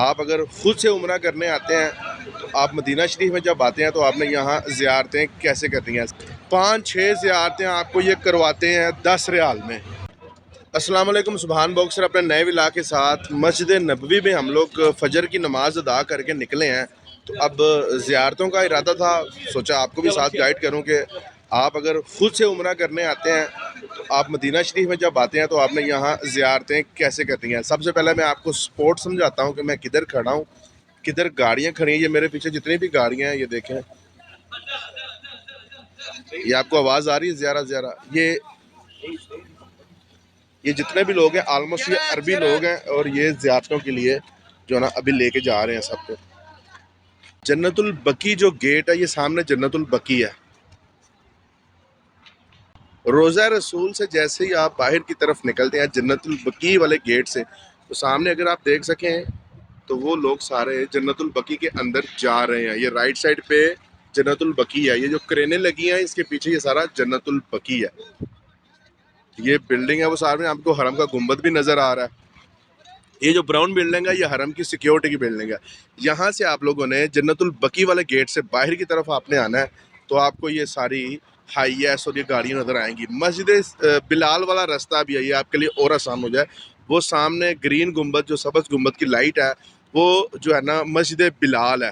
آپ اگر خود سے عمرہ کرنے آتے ہیں تو آپ مدینہ شریف میں جب آتے ہیں تو آپ نے یہاں زیارتیں کیسے کرنی ہیں؟ 5-6 زیارتیں آپ کو یہ کرواتے ہیں 10 ریال میں۔ السلام علیکم، سبحان باکسر اپنے نئے ولاگ کے ساتھ مسجد نبوی میں ہم لوگ فجر کی نماز ادا کر کے نکلے ہیں۔ تو اب زیارتوں کا ارادہ تھا، سوچا آپ کو بھی ساتھ گائیڈ کروں کہ آپ اگر خود سے عمرہ کرنے آتے ہیں تو آپ مدینہ شریف میں جب آتے ہیں تو آپ نے یہاں زیارتیں کیسے کرنی ہیں۔ سب سے پہلے میں آپ کو سپورٹ سمجھاتا ہوں کہ میں کدھر کھڑا ہوں، کدھر گاڑیاں کھڑی ہیں۔ یہ میرے پیچھے جتنی بھی گاڑیاں ہیں یہ دیکھیں، یہ آپ کو آواز آ رہی ہے زیارہ یہ جتنے بھی لوگ ہیں آلموسٹ یہ عربی لوگ ہیں، اور یہ زیارتوں کے لیے جو نا ابھی لے کے جا رہے ہیں سب کو۔ جنت البقیع جو گیٹ ہے، یہ سامنے جنت البقیع ہے۔ روضہ رسول سے جیسے ہی آپ باہر کی طرف نکلتے ہیں جنت البقیع والے گیٹ سے، تو سامنے اگر آپ دیکھ سکیں تو وہ لوگ سارے جنت البقیع کے اندر جا رہے ہیں۔ یہ رائٹ سائڈ پہ جنت البقیع ہے، یہ جو کرینیں لگی ہیں اس کے پیچھے یہ سارا جنت البقیع ہے۔ یہ بلڈنگ ہے وہ سامنے آپ کو حرم کا گنبد بھی نظر آ رہا ہے۔ یہ جو براؤن بلڈنگ ہے یہ حرم کی سیکیورٹی کی بلڈنگ ہے۔ یہاں سے آپ لوگوں نے جنت البقیع والے گیٹ سے باہر کی طرف آپ نے آنا ہے تو آپ کو یہ ساری ہائی ایس اور یہ گاڑیاں نظر آئیں گی۔ مسجد بلال والا راستہ بھی ہے، یہ آپ کے لیے اور آسان ہو جائے۔ وہ سامنے گرین گنبد جو سبز گنبد کی لائٹ ہے وہ جو ہے نا مسجد بلال ہے۔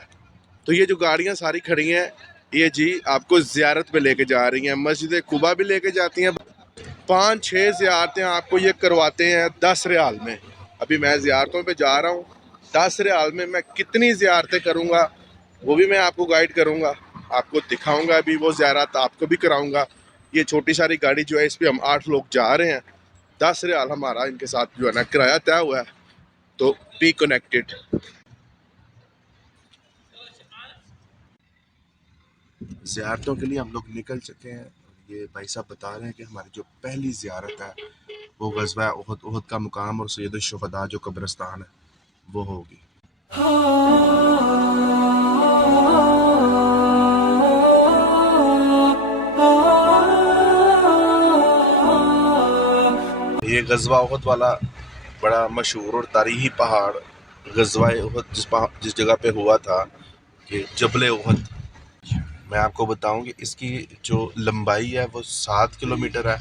تو یہ جو گاڑیاں ساری کھڑی ہیں یہ جی آپ کو زیارت پہ لے کے جا رہی ہیں۔ مسجد قباء بھی لے کے جاتی ہیں۔ 5-6 زیارتیں آپ کو یہ کرواتے ہیں 10 ریال میں۔ ابھی میں زیارتوں پہ جا رہا ہوں، 10 ریال میں میں کتنی زیارتیں کروں گا وہ بھی میں آپ کو گائیڈ کروں گا، آپ کو دکھاؤں گا، بھی وہ زیارت آپ کو بھی کراؤں گا۔ یہ چھوٹی ساری گاڑی جو ہے اس پہ ہم 8 لوگ جا رہے ہیں، 10 ریال ہمارا ان کے ساتھ جو ہے نا کرایہ طے ہوا ہے۔ تو بی کنیکٹڈ۔ زیارتوں کے لیے ہم لوگ نکل چکے ہیں۔ یہ بھائی صاحب بتا رہے ہیں کہ ہماری جو پہلی زیارت ہے وہ غزوہ احد کا مقام اور سید الشہداء جو قبرستان ہے وہ ہوگی۔ یہ غزوہ احد والا بڑا مشہور اور تاریخی پہاڑ غزوہ احد جس جگہ پہ ہوا تھا کہ جبل احد، میں آپ کو بتاؤں کہ اس کی جو لمبائی ہے وہ 7 کلومیٹر ہے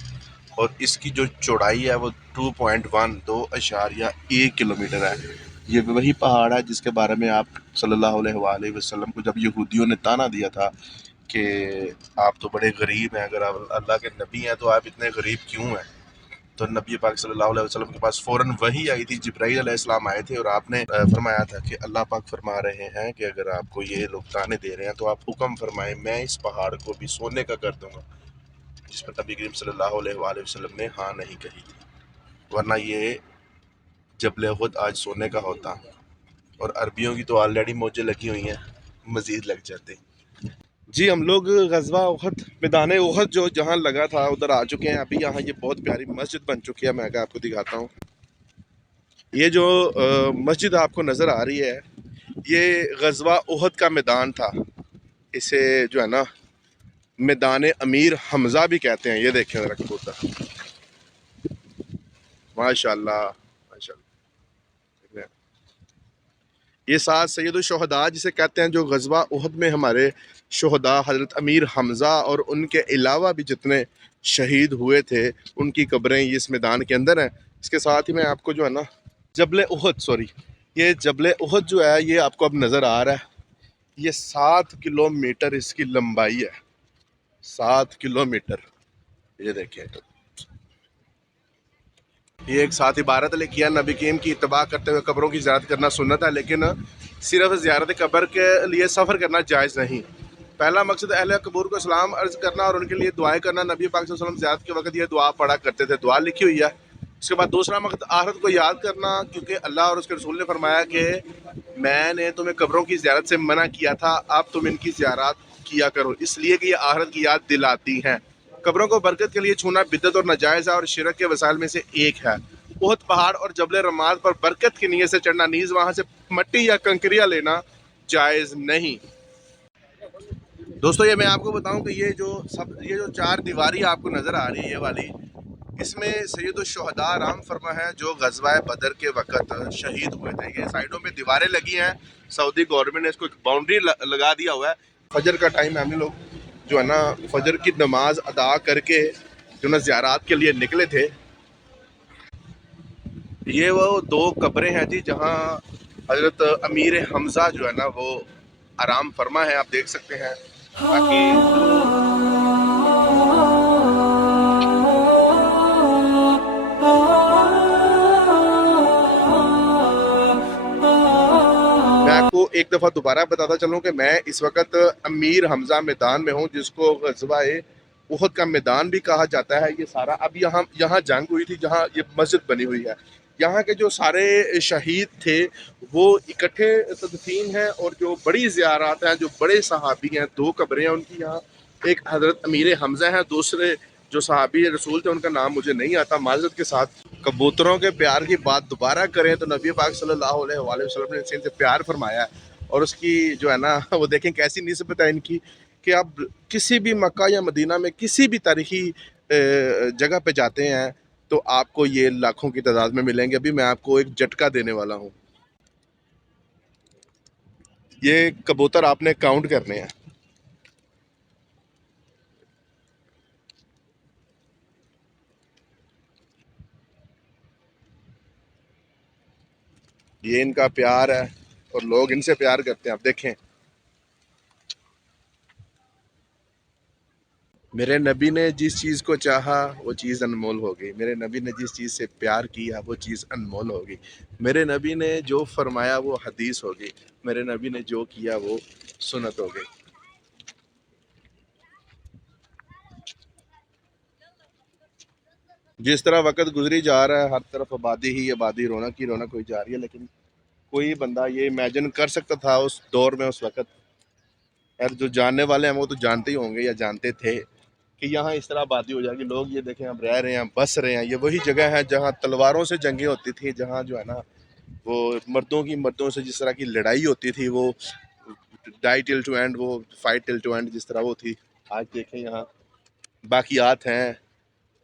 اور اس کی جو چوڑائی ہے وہ 2.1 کلومیٹر ہے۔ یہ وہی پہاڑ ہے جس کے بارے میں آپ صلی اللہ علیہ وآلہ وسلم کو جب یہودیوں نے تانا دیا تھا کہ آپ تو بڑے غریب ہیں، اگر آپ اللہ کے نبی ہیں تو آپ اتنے غریب کیوں ہیں؟ تو نبی پاک صلی اللہ علیہ وسلم کے پاس فوراً وحی آئی تھی، جبرائیل علیہ السلام آئے تھے اور آپ نے فرمایا تھا کہ اللہ پاک فرما رہے ہیں کہ اگر آپ کو یہ لوگ تانے دے رہے ہیں تو آپ حکم فرمائیں، میں اس پہاڑ کو بھی سونے کا کر دوں گا، جس پر نبی کریم صلی اللہ علیہ وآلہ وسلم نے ہاں نہیں کہی تھی، ورنہ یہ جبل احد آج سونے کا ہوتا، اور عربیوں کی تو آلریڈی موجیں لگی ہوئی ہیں، مزید لگ جاتے۔ جی ہم لوگ غزوہ احد میدان احد جو جہاں لگا تھا ادھر آ چکے ہیں۔ ابھی یہاں یہ بہت پیاری مسجد بن چکی ہے، میں آپ کو دکھاتا ہوں۔ یہ جو مسجد آپ کو نظر آ رہی ہے یہ غزوہ احد کا میدان تھا، اسے جو ہے نا میدان امیر حمزہ بھی کہتے ہیں۔ یہ دیکھیں ذرا کبوتر، ماشاء اللہ ماشاء اللہ۔ یہ ساتھ سید الشہداء جسے کہتے ہیں، جو غزوہ احد میں ہمارے شہداء حضرت امیر حمزہ اور ان کے علاوہ بھی جتنے شہید ہوئے تھے ان کی قبریں اس میدان کے اندر ہیں۔ اس کے ساتھ ہی میں آپ کو جو ہے نا جبل احد یہ جبل احد جو ہے یہ آپ کو اب نظر آ رہا ہے، یہ 7 کلومیٹر اس کی لمبائی ہے، 7 کلومیٹر۔ یہ دیکھیں، یہ ایک ساتھ عبارت لکھی ہے، نبی کریم کی اتباع کرتے ہوئے قبروں کی زیارت کرنا سنت ہے، لیکن صرف زیارت قبر کے لیے سفر کرنا جائز نہیں۔ پہلا مقصد اہل قبور کو سلام عرض کرنا اور ان کے لیے دعائیں کرنا۔ نبی پاک صلی اللہ علیہ وسلم زیارت کے وقت یہ دعا پڑھا کرتے تھے، دعا لکھی ہوئی ہے۔ اس کے بعد دوسرا مقصد آخرت کو یاد کرنا، کیونکہ اللہ اور اس کے رسول نے فرمایا کہ میں نے تمہیں قبروں کی زیارت سے منع کیا تھا، اب تم ان کی زیارت کیا کرو، اس لیے کہ یہ آخرت کی یاد دلاتی ہیں۔ قبروں کو برکت کے لیے چھونا بدعت اور ناجائز ہے اور شرک کے وسائل میں سے ایک ہے۔ احد پہاڑ اور جبل رماد پر برکت کی نیت سے چڑھنا، نیز وہاں سے مٹی یا کنکریاں لینا جائز نہیں۔ دوستو یہ میں آپ کو بتاؤں کہ یہ جو 4 دیواری آپ کو نظر آ رہی ہے یہ والی، اس میں سید الشہداء رام فرما ہے جو غزوہ بدر کے وقت شہید ہوئے تھے. یہ سائڈوں میں دیواریں لگی ہیں، سعودی گورنمنٹ نے اس کو ایک باؤنڈری لگا دیا ہوا ہے. فجر کا ٹائم ہے، ہم لوگ جو ہے نا فجر کی نماز ادا کر کے جو نا زیارات کے لیے نکلے تھے. یہ وہ دو قبریں ہیں جی جہاں حضرت امیر حمزہ جو ہے نا وہ آرام فرما ہے، آپ دیکھ سکتے ہیں. باقی میں آپ کو ایک دفعہ دوبارہ بتاتا چلوں کہ میں اس وقت امیر حمزہ میدان میں ہوں، جس کو غزوہ احد کا میدان بھی کہا جاتا ہے. یہ سارا اب یہاں جنگ ہوئی تھی، جہاں یہ مسجد بنی ہوئی ہے. یہاں کے جو سارے شہید تھے وہ اکٹھے تدفین ہیں، اور جو بڑی زیارات ہیں، جو بڑے صحابی ہیں، دو قبریں ہیں ان کی یہاں. ایک حضرت امیر حمزہ ہیں، دوسرے جو صحابی رسول تھے ان کا نام مجھے نہیں آتا معذرت کے ساتھ. کبوتروں کے پیار کی بات دوبارہ کریں تو نبی پاک صلی اللہ علیہ وآلہ وسلم نے ان سے پیار فرمایا ہے، اور اس کی جو ہے نا وہ دیکھیں کیسی نسبت ہے ان کی کہ اب کسی بھی مکہ یا مدینہ میں کسی بھی تاریخی جگہ پہ جاتے ہیں تو آپ کو یہ لاکھوں کی تعداد میں ملیں گے. ابھی میں آپ کو ایک جھٹکا دینے والا ہوں. یہ کبوتر آپ نے کاؤنٹ کرنے ہیں. یہ ان کا پیار ہے اور لوگ ان سے پیار کرتے ہیں. آپ دیکھیں میرے نبی نے جس چیز کو چاہا وہ چیز انمول ہو گئی. میرے نبی نے جس چیز سے پیار کیا وہ چیز انمول ہو گئی. میرے نبی نے جو فرمایا وہ حدیث ہو گئی. میرے نبی نے جو کیا وہ سنت ہو گئی. جس طرح وقت گزری جا رہا ہے ہر طرف آبادی ہی آبادی، رونق ہی رونق ہوئی جا رہی ہے، لیکن کوئی بندہ یہ امیجن کر سکتا تھا اس دور میں اس وقت؟ یار جو جاننے والے ہیں وہ تو جانتے ہی ہوں گے یا جانتے تھے کہ یہاں اس طرح آبادی ہو جائے گی. لوگ یہ دیکھیں ہم رہ رہے ہیں، بس رہے ہیں. یہ وہی جگہ ہے جہاں تلواروں سے جنگیں ہوتی تھی، جہاں جو ہے نا وہ مردوں سے جس طرح کی لڑائی ہوتی تھی، وہ ڈائی ٹل ٹو اینڈ، وہ فائٹ ٹل ٹو اینڈ، جس طرح وہ تھی. آج دیکھیں یہاں باقیات ہیں.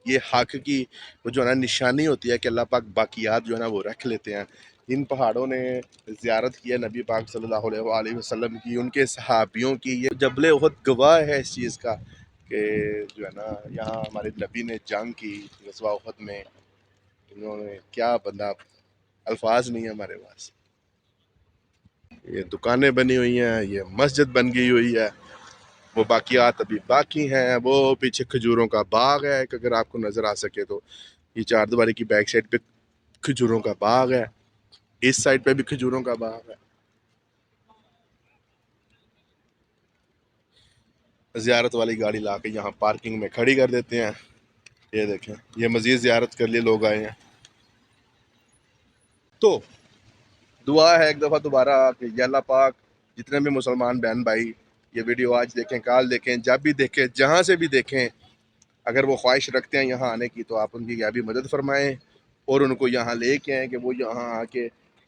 یہ حق کی وہ جو ہے نا نشانی ہوتی ہے کہ اللہ پاک باقیات جو ہے نا وہ رکھ لیتے ہیں. ان پہاڑوں نے زیارت کی ہے نبی پاک صلی اللہ علیہ وآلہ وسلم کی، ان کے صحابیوں کی. یہ جبل احد گواہ ہے اس چیز کا کہ جو ہے نا یہاں ہمارے نبی نے جنگ کی غزوہ احد میں. انہوں نے کیا بندہ، الفاظ نہیں ہے ہمارے پاس. یہ دکانیں بنی ہوئی ہیں، یہ مسجد بن گئی ہوئی ہے. وہ باقیات ابھی باقی ہیں. وہ پیچھے کھجوروں کا باغ ہے ایک، اگر آپ کو نظر آ سکے تو. یہ چار دیواری کی بیک سائڈ پہ کھجوروں کا باغ ہے، اس سائڈ پہ بھی کھجوروں کا باغ ہے. زیارت والی گاڑی لا کے یہاں پارکنگ میں کھڑی کر دیتے ہیں. یہ دیکھیں یہ مزید زیارت کر لیے لوگ آئے ہیں. تو دعا ہے ایک دفعہ دوبارہ کہ یا اللہ پاک جتنے بھی مسلمان بہن بھائی یہ ویڈیو آج دیکھیں، کال دیکھیں، جب بھی دیکھیں، جہاں سے بھی دیکھیں، اگر وہ خواہش رکھتے ہیں یہاں آنے کی تو آپ ان کی یا بھی مدد فرمائیں اور ان کو یہاں لے کے آئیں کہ وہ یہاں آ کے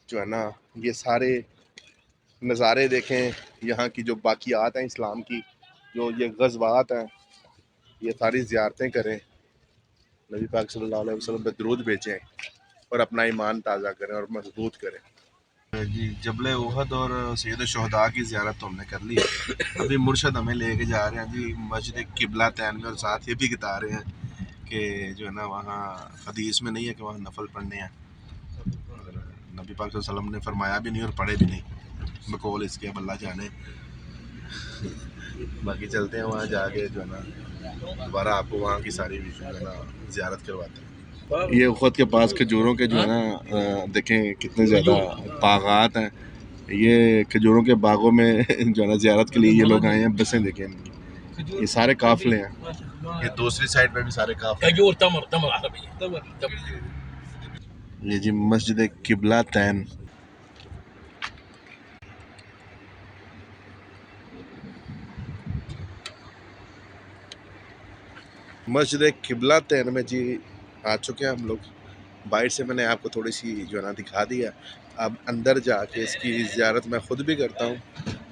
جو ہے نا یہ سارے نظارے دیکھیں، یہاں کی جو باقیات ہیں اسلام کی، جو یہ غزوات ہیں، یہ ساری زیارتیں کریں، نبی پاک صلی اللہ علیہ وسلم پہ درود بھیجیں اور اپنا ایمان تازہ کریں اور مضبوط کریں. جی جبل احد اور سید الشہداء کی زیارت تو ہم نے کر لی. ابھی مرشد ہمیں لے کے جا رہے ہیں جی مسجد قبلہ تین میں، اور ساتھ یہ بھی بتا رہے ہیں کہ جو ہے نا وہاں حدیث میں نہیں ہے کہ وہاں نفل پڑھنے ہیں، اور نبی پاک صلی اللہ علیہ وسلم نے فرمایا بھی نہیں اور پڑھے بھی نہیں، بقول اس کے اب اللہ جانے. باقی چلتے ہیں وہاں جا کے جو ہے نا دوبارہ آپ کو وہاں کی ساری جو ہے نا زیارت کرواتے ہیں. یہ احد کے پاس کھجوروں کے جو ہے نا دیکھیں کتنے زیادہ باغات ہیں. یہ کھجوروں کے باغوں میں جو ہے نا زیارت کے لیے یہ لوگ آئے ہیں. بسیں دیکھیں یہ سارے قافلے ہیں. یہ دوسری سائڈ پہ بھی سارے قافلے ہیں. یہ جی مسجد قبلہ تین. مسجد قبلہ تین میں جی آ چکے ہیں ہم لوگ. باہر سے میں نے آپ کو تھوڑی سی جو ہے نا دکھا دیا. اب اندر جا کے اس کی زیارت میں خود بھی کرتا ہوں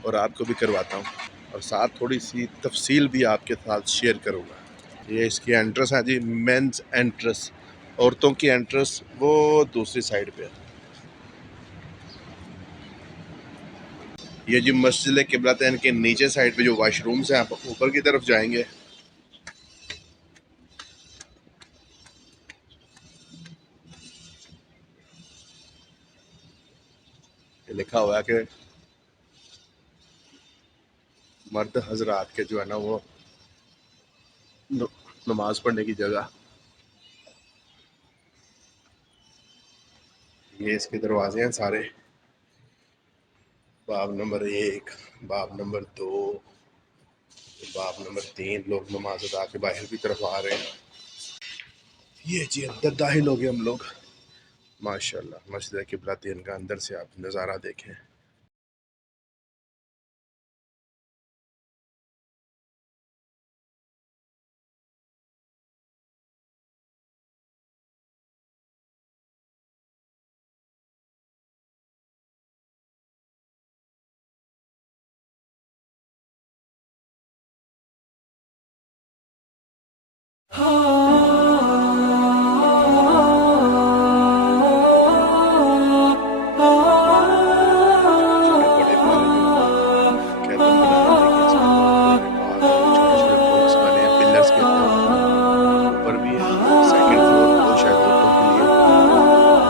اور آپ کو بھی کرواتا ہوں، اور ساتھ تھوڑی سی تفصیل بھی آپ کے ساتھ شیئر کروں گا. یہ اس کی انٹرس ہے جی، مینز انٹرس. عورتوں کی انٹرس وہ دوسری سائڈ پہ ہے. یہ جی مسجد قبلتین کے نیچے سائڈ پہ جو واش رومز ہیں، آپ اوپر کی طرف جائیں گے. یہ لکھا ہوا ہے کہ مرد حضرات کے جو ہے نا وہ نماز پڑھنے کی جگہ. یہ اس کے دروازے ہیں سارے. باب نمبر 1، باب نمبر 2، باب نمبر 3. لوگ نماز ادا کے باہر کی طرف آ رہے ہیں. یہ جی اندر داخل ہو گئے ہم لوگ. ماشاءاللہ مسجد قبلتین کا اندر سے آپ نظارہ دیکھیں. بڑے پیارے جو کیبن بنائے ہیں، دیکھیں اس کے اندر پاک ہے، چھوٹے چھوٹے باکس بنے ہیں پلرز کے اوپر. اوپر بھی ہے سیکنڈ فلور پہ، وہ شاید عورتوں کے لیے. میں بھی آپ کو دکھاتا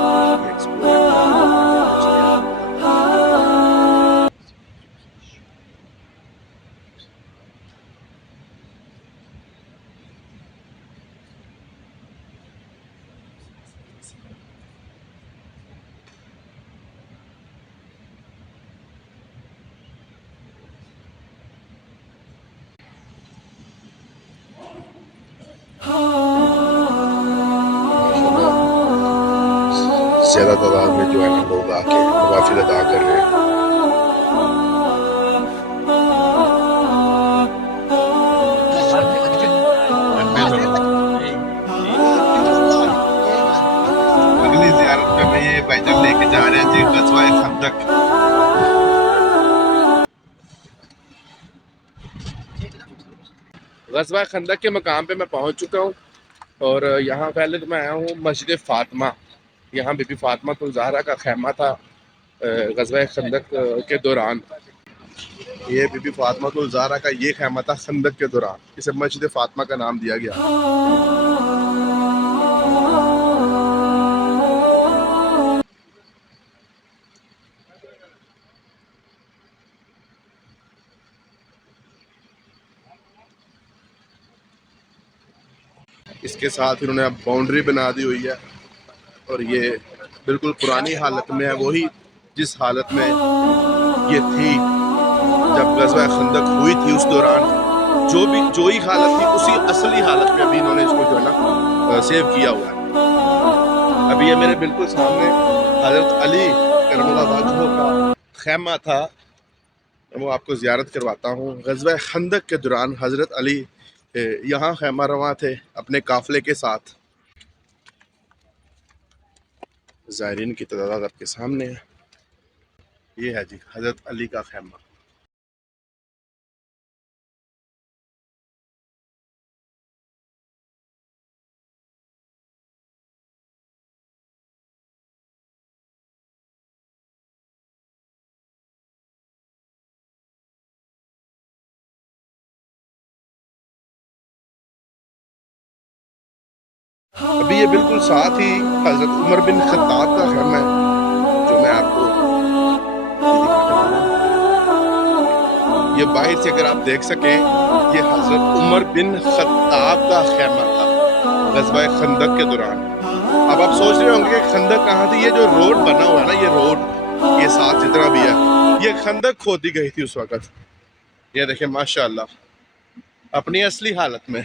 ہوں یہ ایکسپلور کرتے ہیں اس کے اندر. زیادہ تعداد میں جو ہے نا لوگ آ کے نوافل ادا کر رہے ہیں. اگلی زیارت پہ میں یہ بھائی جان لے کے جا رہے ہیں جی غزوہ خندق. غزوہ خندق کے مقام پہ میں پہنچ چکا ہوں، اور یہاں پہلے تو میں آیا ہوں مسجد فاطمہ. یہاں بی بی فاطمہ الزہرا کا خیمہ تھا غزوہ خندق کے دوران. یہ بی بی فاطمہ الزہرا کا یہ خیمہ تھا خندق کے دوران. اسے مسجد فاطمہ کا نام دیا گیا. اس کے ساتھ انہوں نے اب باؤنڈری بنا دی ہوئی ہے، اور یہ بالکل پرانی حالت میں ہے، وہی جس حالت میں یہ تھی جب غزوہ خندق ہوئی تھی. اس دوران جو ہی حالت تھی اسی اصلی حالت میں ابھی انہوں نے اس کو جو ہے نا سیو کیا ہوا ہے. ابھی یہ میرے بالکل سامنے حضرت علی کرم اللہ وجہہ کا خیمہ تھا، وہ آپ کو زیارت کرواتا ہوں. غزوہ خندق کے دوران حضرت علی یہاں خیمہ رواں تھے اپنے قافلے کے ساتھ. زائرین کی تعداد آپ کے سامنے ہے. یہ ہے جی حضرت علی کا خیمہ. ابھی یہ بالکل ساتھ ہی حضرت عمر بن خطاب کا خیمہ ہے جو میں آپ کو دکھانے والا ہوں. یہ باہر سے اگر آپ دیکھ سکیں یہ حضرت عمر بن خطاب کا خیمہ تھا غزوہ خندق کے دوران. اب آپ سوچ رہے ہوں گے کہ خندق کہاں تھی. یہ جو روڈ بنا ہوا ہے نا، یہ روڈ، یہ ساتھ جتنا بھی ہے، یہ خندق کھودی گئی تھی اس وقت. یہ دیکھیں ماشاءاللہ اپنی اصلی حالت میں.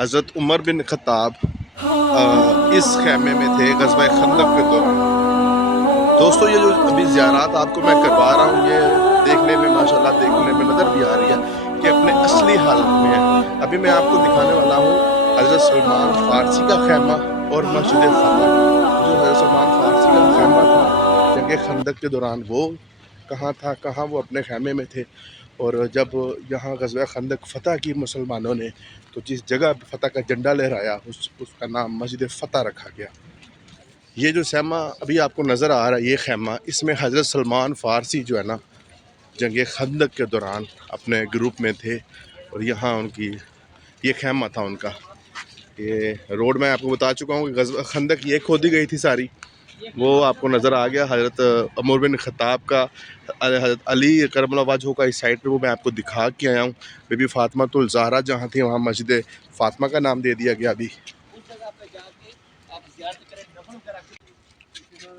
حضرت عمر بن خطاب اس خیمے میں تھے غزوہ خندق کے دوران۔ دوستو یہ جو ابھی زیارات آپ کو میں کروا رہا ہوں، یہ دیکھنے میں ماشاءاللہ دیکھنے میں نظر بھی آ رہی ہے کہ اپنے اصلی حالت میں ہے۔ ابھی میں آپ کو دکھانے والا ہوں حضرت سلمان فارسی کا خیمہ اور مسجد فتح۔ جو حضرت سلمان فارسی کا خیمہ تھا جنگ خندق کے دوران، وہ کہاں تھا، کہاں وہ اپنے خیمے میں تھے، اور جب یہاں غزوہ خندق فتح کی مسلمانوں نے تو جس جگہ فتح کا جھنڈا لہرایا اس کا نام مسجد فتح رکھا گیا۔ یہ جو خیمہ ابھی آپ کو نظر آ رہا ہے، یہ خیمہ، اس میں حضرت سلمان فارسی جو ہے نا جنگ خندق کے دوران اپنے گروپ میں تھے، اور یہاں ان کی یہ خیمہ تھا ان کا۔ یہ روڈ میں آپ کو بتا چکا ہوں کہ غزوہ خندق یہ کھودی گئی تھی ساری، وہ آپ کو نظر آ گیا۔ حضرت عمر بن خطاب کا، حضرت علی کرم اللہ وجہہ کا اس سائڈ پہ وہ میں آپ کو دکھا کے آیا ہوں۔ بی بی فاطمہ الزہرا جہاں تھی وہاں مسجد فاطمہ کا نام دے دیا گیا ابھی۔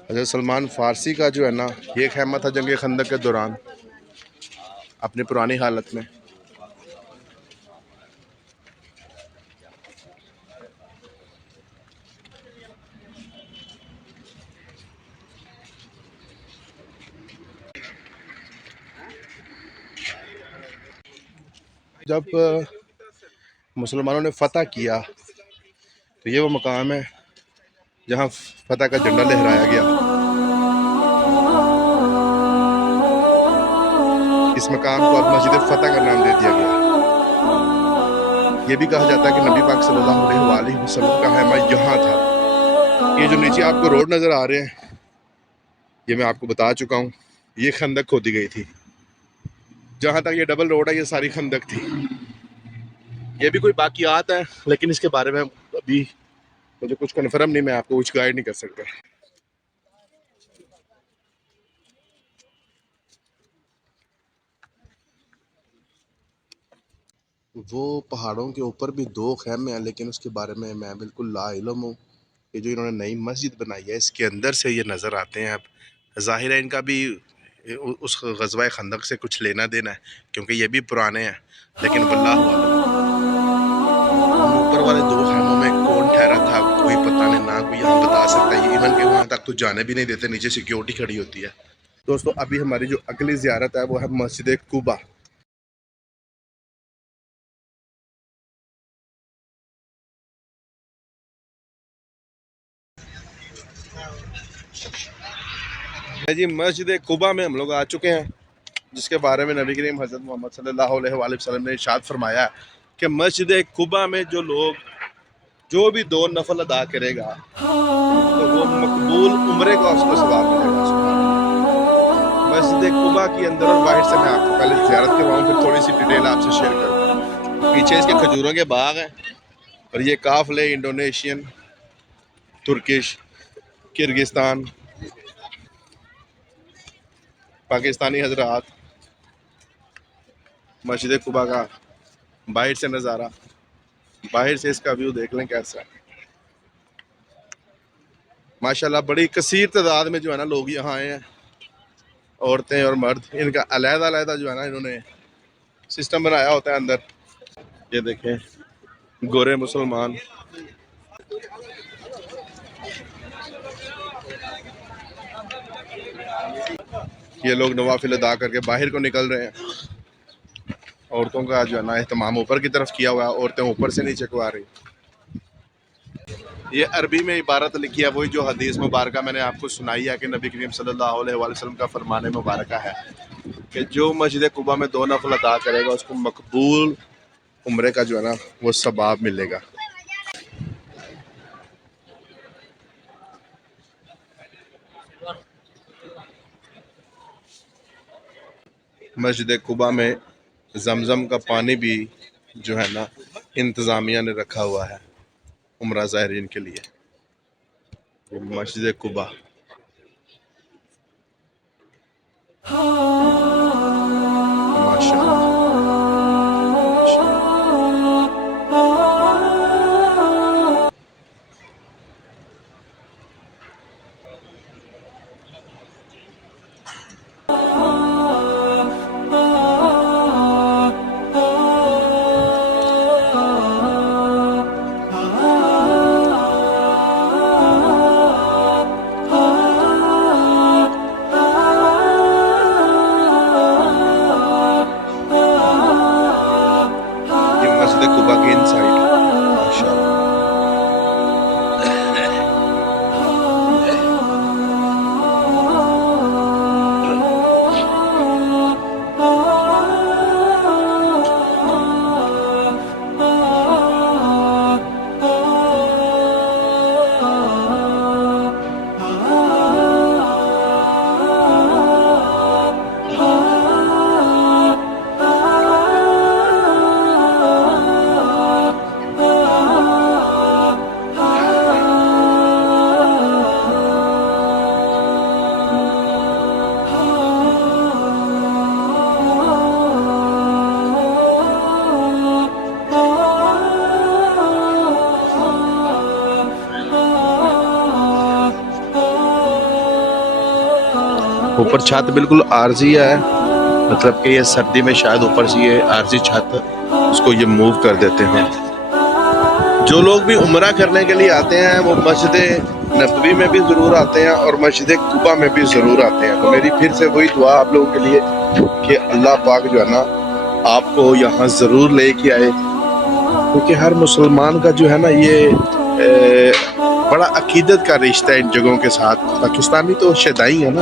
حضرت سلمان فارسی کا جو ہے نا یہ خیمہ تھا جنگ خندق کے دوران اپنی پرانی حالت میں۔ جب مسلمانوں نے فتح کیا تو یہ وہ مقام ہے جہاں فتح کا جھنڈا لہرایا گیا۔ اس مقام کو اب مسجد فتح کا نام دے دیا گیا۔ یہ بھی کہا جاتا ہے کہ نبی پاک صلی اللہ علیہ وآلہ وسلم کا خیمہ یہاں تھا۔ یہ جو نیچے آپ کو روڈ نظر آ رہے ہیں، یہ میں آپ کو بتا چکا ہوں، یہ خندق کھودی گئی تھی۔ جہاں تک یہ ڈبل روڈ ہے، یہ ساری خندق تھی۔ یہ بھی کوئی باقیات ہیں، لیکن اس کے بارے میں ابھی مجھے کچھ کنفرم نہیں، میں آپ کو کچھ گائیڈ نہیں کر سکتا۔ وہ پہاڑوں کے اوپر بھی دو خیمے ہیں، لیکن اس کے بارے میں بالکل لا علم ہوں۔ یہ جو انہوں نے نئی مسجد بنائی ہے، اس کے اندر سے یہ نظر آتے ہیں۔ اب ظاہر ہے ان کا بھی اس غزوہ خندق سے کچھ لینا دینا ہے، کیونکہ یہ بھی پرانے ہیں، لیکن واللہ اعلم اوپر والے دو خیموں میں کون ٹھہرا تھا کوئی پتہ نہیں، نہ کوئی یہاں بتا سکتا ہے۔ ایون کہ وہاں تک تو جانے بھی نہیں دیتے، نیچے سیکیورٹی کھڑی ہوتی ہے۔ دوستو ابھی ہماری جو اگلی زیارت ہے وہ ہے مسجد قباء۔ جی مسجد قباء میں ہم لوگ آ چکے ہیں، جس کے بارے میں نبی کریم حضرت محمد صلی اللہ علیہ وآلہ وسلم نے ارشاد فرمایا کہ مسجد قباء میں جو بھی 2 نفل ادا کرے گا تو وہ مقبول عمرے کا اس کو ثواب ملے گا۔ مسجد قباء کی اندر اور باہر سے میں آپ کو پہلے زیارت کرواؤں، پھر تھوڑی سی ڈیٹیل آپ سے شیئر کروں۔ پیچھے اس کے کھجوروں کے باغ ہیں، اور یہ قافلے انڈونیشین، ترکش، کرگستان، پاکستانی حضرات، مسجد قباء کا باہر سے نظارہ، باہر سے اس کا ویو دیکھ لیں کیسا ہے۔ ماشاءاللہ بڑی کثیر تعداد میں جو ہے نا لوگ یہاں آئے ہیں، عورتیں اور مرد۔ ان کا علیحدہ علیحدہ جو ہے نا انہوں نے سسٹم بنایا ہوتا ہے اندر۔ یہ دیکھیں گورے مسلمان، یہ لوگ نوافل ادا کر کے باہر کو نکل رہے ہیں۔ عورتوں کا جو ہے نا اہتمام اوپر کی طرف کیا ہوا ہے، عورتیں اوپر سے نیچے کو آ رہی۔ یہ عربی میں عبارت لکھی ہے، وہی جو حدیث مبارکہ میں نے آپ کو سنائی ہے کہ نبی کریم صلی اللہ علیہ وآلہ وسلم کا فرمان مبارکہ ہے کہ جو مسجد قباء میں 2 نفل ادا کرے گا اس کو مقبول عمرے کا جو ہے نا وہ ثواب ملے گا۔ مسجد قباء میں زمزم کا پانی بھی جو ہے نا انتظامیہ نے رکھا ہوا ہے عمرہ زائرین کے لیے۔ مسجد قباء ماشاءاللہ۔ مسجد قبا کے ان سائڈ ماشاءاللہ. اوپر چھت بالکل عارضی ہے، مطلب کہ یہ سردی میں شاید اوپر سے یہ عارضی چھت اس کو یہ موو کر دیتے ہیں. جو لوگ بھی عمرہ کرنے کے لیے آتے ہیں وہ مسجد نبوی میں بھی ضرور آتے ہیں اور مسجد قبا میں بھی ضرور آتے ہیں. تو میری پھر سے وہی دعا آپ لوگوں کے لیے کہ اللہ پاک جو ہے نا آپ کو یہاں ضرور لے کے آئے، کیونکہ ہر مسلمان کا جو ہے نا یہ بڑا عقیدت کا رشتہ ہے ان جگہوں کے ساتھ. پاکستانی تو شیدائی ہے نا،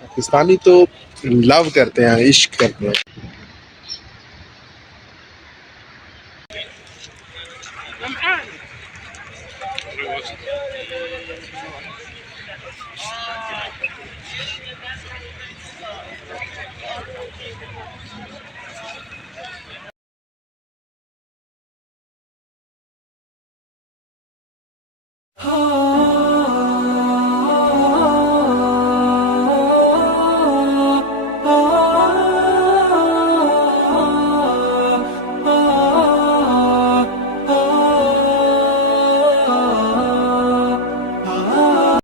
پاکستانی تو لو کرتے ہیں، عشق کرتے ہیں.